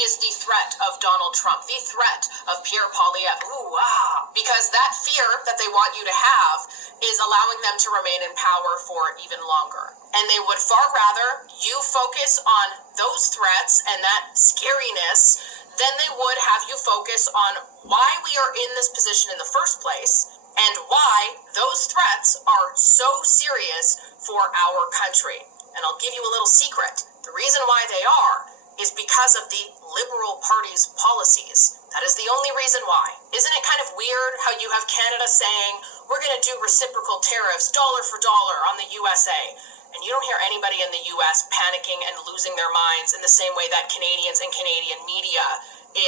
is the threat of Donald Trump, the threat of Pierre Poilievre. Because that fear that they want you to have is allowing them to remain in power for even longer. And they would far rather you focus on those threats and that scariness than they would have you focus on why we are in this position in the first place and why those threats are so serious for our country. And I'll give you a little secret. The reason why they are is because of the Liberal Party's policies. That is the only reason why. Isn't it kind of weird how you have Canada saying, we're going to do reciprocal tariffs dollar for dollar on the USA, and you don't hear anybody in the US panicking and losing their minds in the same way that Canadians and Canadian media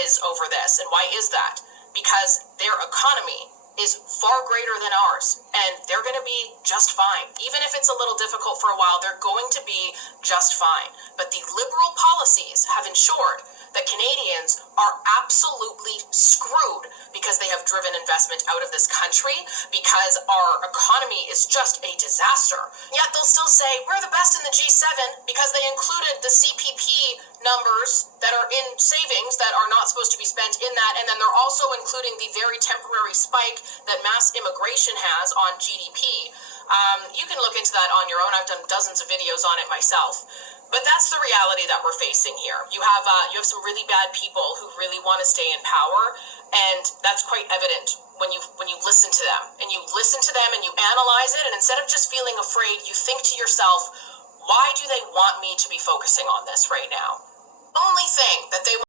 is over this. And why is that? Because their economy is far greater than ours, and they're going to be just fine. Even if it's a little difficult for a while, they're going to be just fine. But the Liberal policies have ensured that Canadians are absolutely screwed because they have driven investment out of this country, because our economy is just a disaster. Yet they'll still say, we're the best in the G7 because they included the CPP numbers that are in savings that are not supposed to be spent in that, and then they're also including the very temporary spike that mass immigration has on GDP. You can look into that on your own. I've done dozens of videos on it myself. But that's the reality that we're facing here. You have some really bad people who really want to stay in power, and that's quite evident when you listen to them. And you listen to them and you analyze it, and instead of just feeling afraid, you think to yourself, why do they want me to be focusing on this right now? Only thing that they